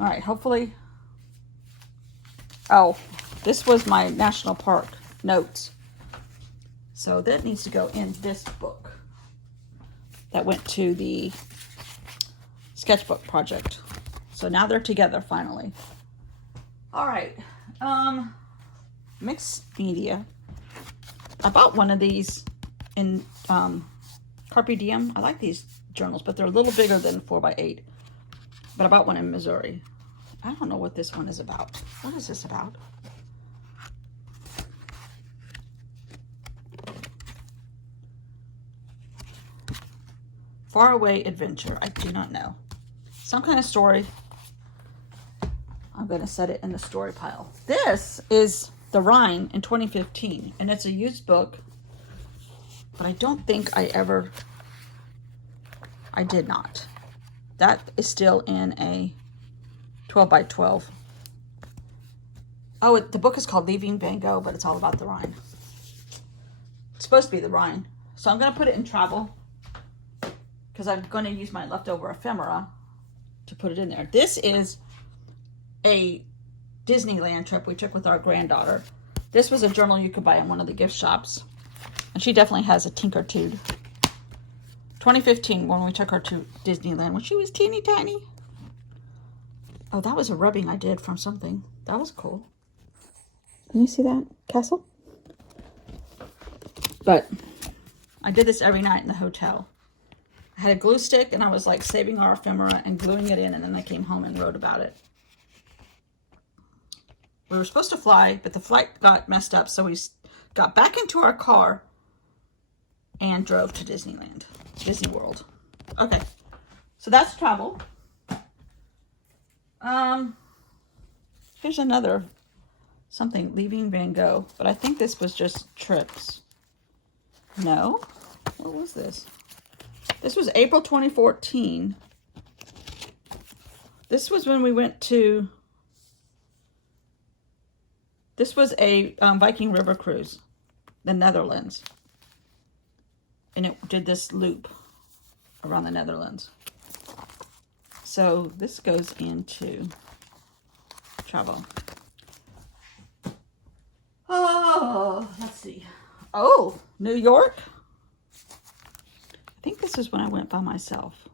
All right, hopefully. Oh, this was my national park notes. So that needs to go in this book that went to the sketchbook project. So now they're together finally. All right. Mixed media. I bought one of these in Carpe Diem. I like these journals, but they're a little bigger than 4x8. But I bought one in Missouri. I don't know what this one is about. What is this about? Faraway adventure. I do not know. Some kind of story. I'm going to set it in the story pile. This is The Rhine in 2015, and it's a used book, but I don't think I did not. That is still in a 12x12. Oh, the book is called Leaving Van Gogh, but it's all about the Rhine. It's supposed to be the Rhine. So I'm going to put it in travel because I'm going to use my leftover ephemera to put it in there. This is a Disneyland trip we took with our granddaughter. This was a journal you could buy in one of the gift shops. And she definitely has a Tinkertude. 2015, when we took her to Disneyland, when she was teeny tiny. Oh, that was a rubbing I did from something. That was cool. Can you see that, Castle? But I did this every night in the hotel. I had a glue stick, and I was like saving our ephemera and gluing it in, and then I came home and wrote about it. We were supposed to fly, but the flight got messed up, so we got back into our car and drove to Disneyland, Disney World. Okay, so that's travel. Here's another something, Leaving Van Gogh, but I think this was just trips. No? What was this? This was April 2014. This was when we went to... This was a Viking River cruise, the Netherlands. And it did this loop around the Netherlands. So this goes into travel. Oh, let's see. Oh, New York. I think this is when I went by myself.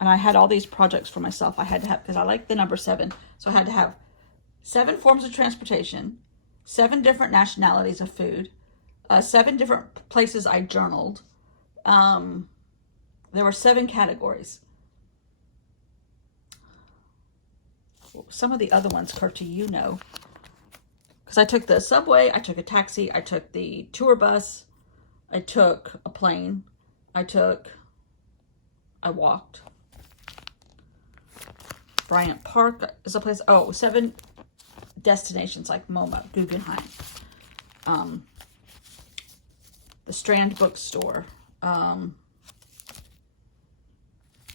And I had all these projects for myself. I had to have, because I like the number 7. So I had to have 7 forms of transportation, 7 different nationalities of food, 7 different places I journaled. There were 7 categories. Some of the other ones, Curti, you know. Because I took the subway, I took a taxi, I took the tour bus, I took a plane, I walked. Bryant Park is a place, 7 destinations like MoMA, Guggenheim, the Strand Bookstore,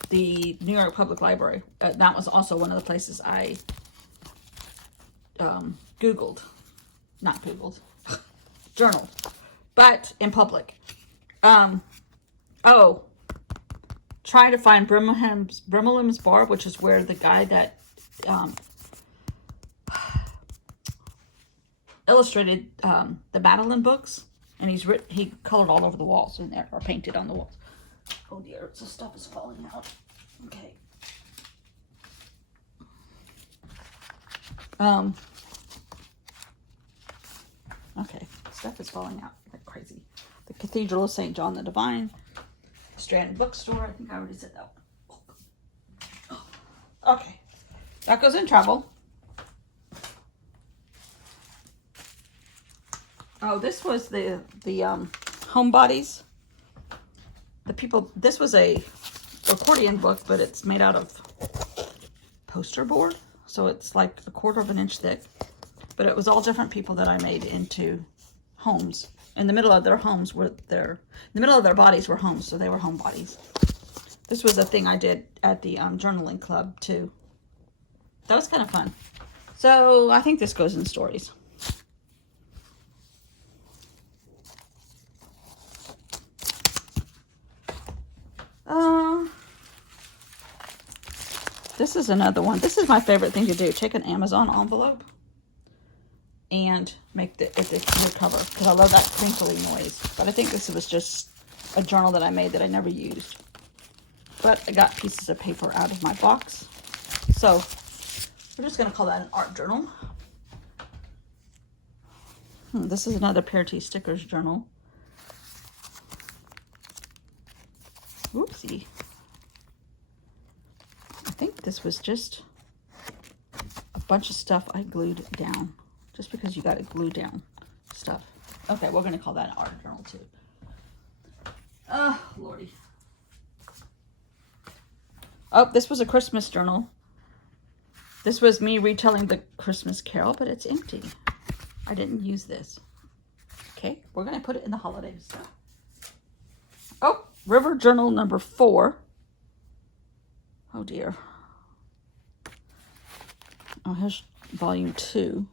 the New York Public Library. That was also one of the places I Googled, not Googled, journaled, but in public. Trying to find Brimmelham's Bar, which is where the guy that illustrated the Madeline books, and he colored all over the walls in there, or painted on the walls. Oh dear, some stuff is falling out. Okay. Okay, stuff is falling out like crazy. The Cathedral of St. John the Divine, Strand Bookstore. I think I already said that. Okay, that goes in travel. Oh, this was the homebodies. The people. This was a accordion book, but it's made out of poster board, so it's like a 1/4 inch thick. But it was all different people that I made into homes. In the middle of their homes were in the middle of their bodies were homes, so they were home bodies. This was a thing I did at the journaling club too. That was kind of fun. So I think this goes in stories. This is another one. This is my favorite thing to do. Take an Amazon envelope and make the cover, because I love that crinkly noise. But I think this was just a journal that I made that I never used. But I got pieces of paper out of my box. So we're just going to call that an art journal. This is another Pear Tea Stickers journal. Whoopsie. I think this was just a bunch of stuff I glued down. Just because you got to glue down stuff. Okay, we're going to call that an art journal too. Oh, Lordy. Oh, this was a Christmas journal. This was me retelling the Christmas Carol, but it's empty. I didn't use this. Okay, we're going to put it in the holiday stuff. Oh, River Journal number 4. Oh, dear. Oh, here's volume 2.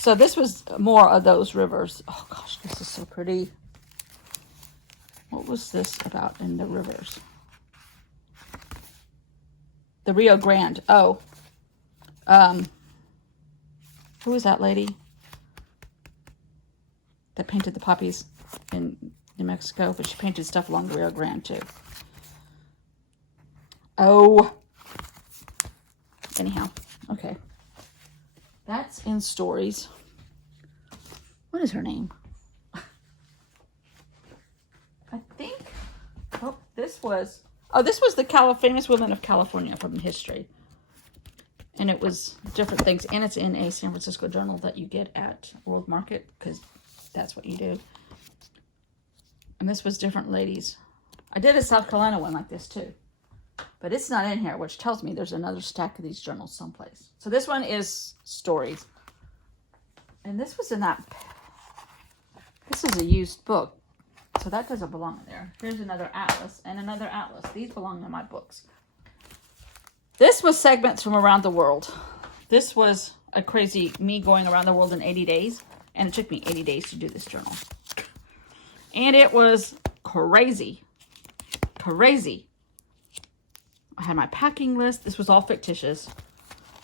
So this was more of those rivers. Oh, gosh, this is so pretty. What was this about in the rivers? The Rio Grande. Oh. Who was that lady that painted the poppies in New Mexico? But she painted stuff along the Rio Grande too. Oh. Anyhow, okay. That's in stories. What is her name? I think, this was the famous women of California from history. And it was different things. And it's in a San Francisco journal that you get at World Market, because that's what you do. And this was different ladies. I did a South Carolina one like this too. But it's not in here, which tells me there's another stack of these journals someplace. So this one is stories. And this was in that. This is a used book. So that doesn't belong in there. Here's another atlas and another atlas. These belong in my books. This was segments from around the world. This was a crazy me going around the world in 80 days. And it took me 80 days to do this journal. And it was crazy. Crazy. I had my packing list. This was all fictitious.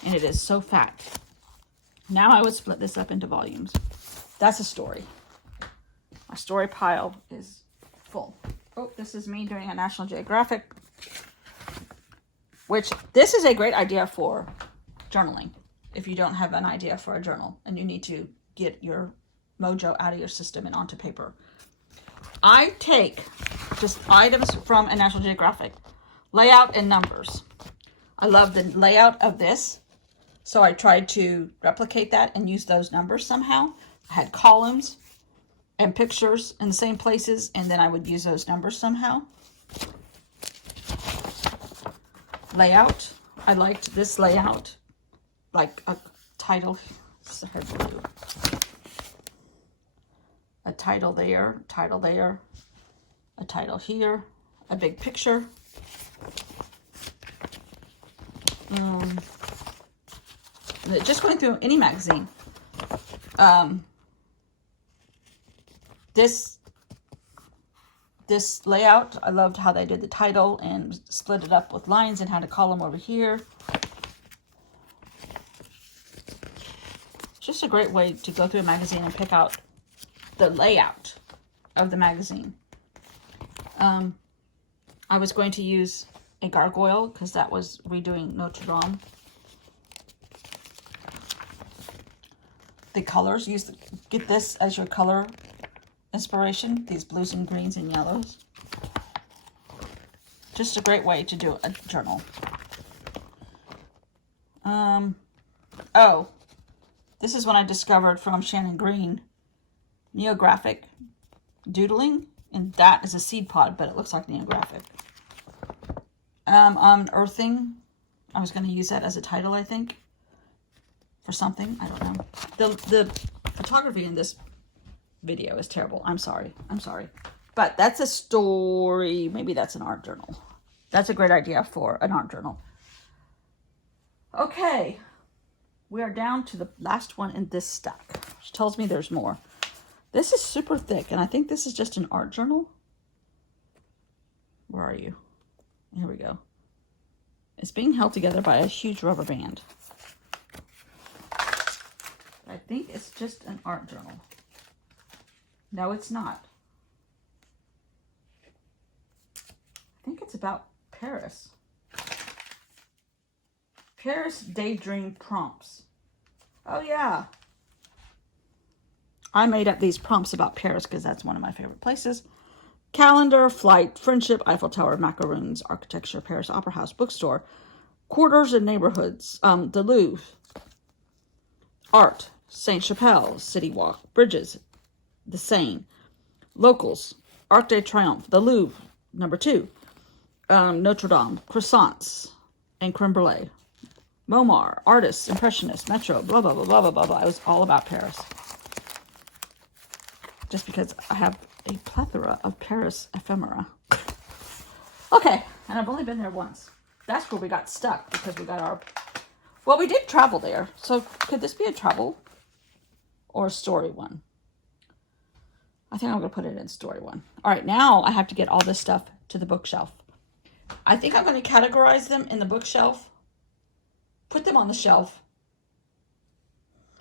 And it is so fat. Now I would split this up into volumes. That's a story. My story pile is full. Oh, this is me doing a National Geographic. Which, this is a great idea for journaling. If you don't have an idea for a journal and you need to get your mojo out of your system and onto paper. I take just items from a National Geographic. Layout and numbers. I love the layout of this. So I tried to replicate that and use those numbers somehow. I had columns and pictures in the same places, and then I would use those numbers somehow. Layout. I liked this layout. Like a title. A title there, a title here, a big picture. Just going through any magazine. This layout, I loved how they did the title and split it up with lines and had a column over here. Just a great way to go through a magazine and pick out the layout of the magazine. I was going to use a gargoyle because that was redoing Notre Dame. The colors, get this as your color inspiration. These blues and greens and yellows. Just a great way to do a journal. Oh, this is when I discovered from Shannon Green, Neographic doodling, and that is a seed pod, but it looks like Neographic. Unearthing, I was going to use that as a title, I think, for something. I don't know. The photography in this video is terrible. I'm sorry. But that's a story. Maybe that's an art journal. That's a great idea for an art journal. Okay. We are down to the last one in this stack, which tells me there's more. This is super thick, and I think this is just an art journal. Where are you? Here we go. It's being held together by a huge rubber band. I think it's just an art journal. No, it's not. I think it's about Paris. Paris Daydream Prompts. Oh, yeah. I made up these prompts about Paris because that's one of my favorite places. Calendar, flight, friendship, Eiffel Tower, macaroons, architecture, Paris Opera House, bookstore, quarters and neighborhoods, the Louvre, art, Saint-Chapelle, City Walk, bridges, the Seine, locals, Arc de Triomphe, the Louvre, number 2, Notre Dame, croissants, and creme brulee, Momar, artists, impressionists, metro, blah, blah, blah, blah, blah, blah, blah. It was all about Paris. Just because I have a plethora of Paris ephemera. Okay, and I've only been there once. That's where we got stuck because we got our... Well, we did travel there. So could this be a travel or a story one? I think I'm going to put it in story one. All right, now I have to get all this stuff to the bookshelf. I think I'm going to categorize them in the bookshelf. Put them on the shelf.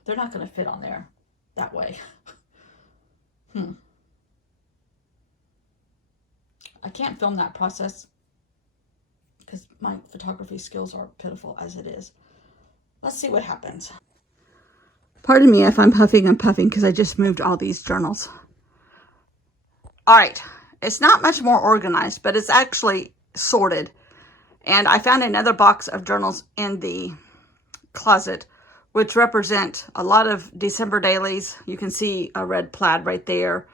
They're not going to fit on there that way. I can't film that process because my photography skills are pitiful as it is. Let's see what happens. Pardon me if I'm puffing and puffing because I just moved all these journals. All right. It's not much more organized, but it's actually sorted. And I found another box of journals in the closet, which represent a lot of December dailies. You can see a red plaid right there.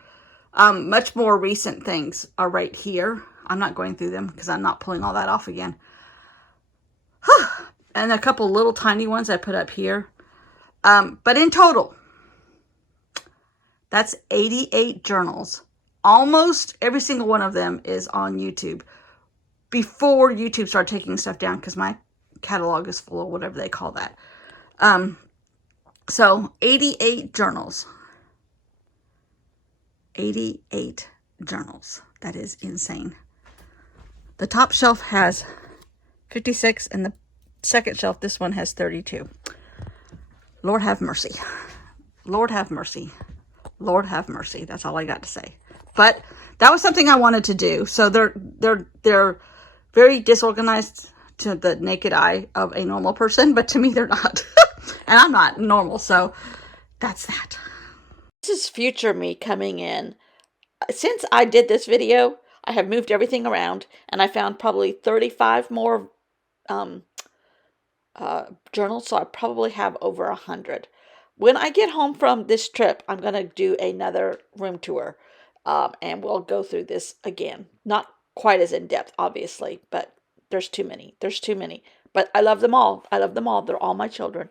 Much more recent things are right here. I'm not going through them because I'm not pulling all that off again. And a couple little tiny ones I put up here. But in total, that's 88 journals. Almost every single one of them is on YouTube. Before YouTube started taking stuff down because my catalog is full or whatever they call that. So 88 journals. 88 journals. That is insane. The top shelf has 56 and the second shelf, this one has 32. Lord have mercy. Lord have mercy. Lord have mercy. That's all I got to say. But that was something I wanted to do. So they're very disorganized to the naked eye of a normal person, but to me they're not. And I'm not normal, so that's that. This is future me coming in. Since I did this video, I have moved everything around, and I found probably 35 more journals, so I probably have over 100. When I get home from this trip, I'm going to do another room tour, and we'll go through this again. Not quite as in-depth, obviously, but there's too many. There's too many. But I love them all. I love them all. They're all my children.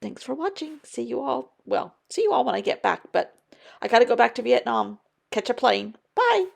Thanks for watching. See you all. Well, see you all when I get back, but I got to go back to Vietnam, catch a plane. Bye.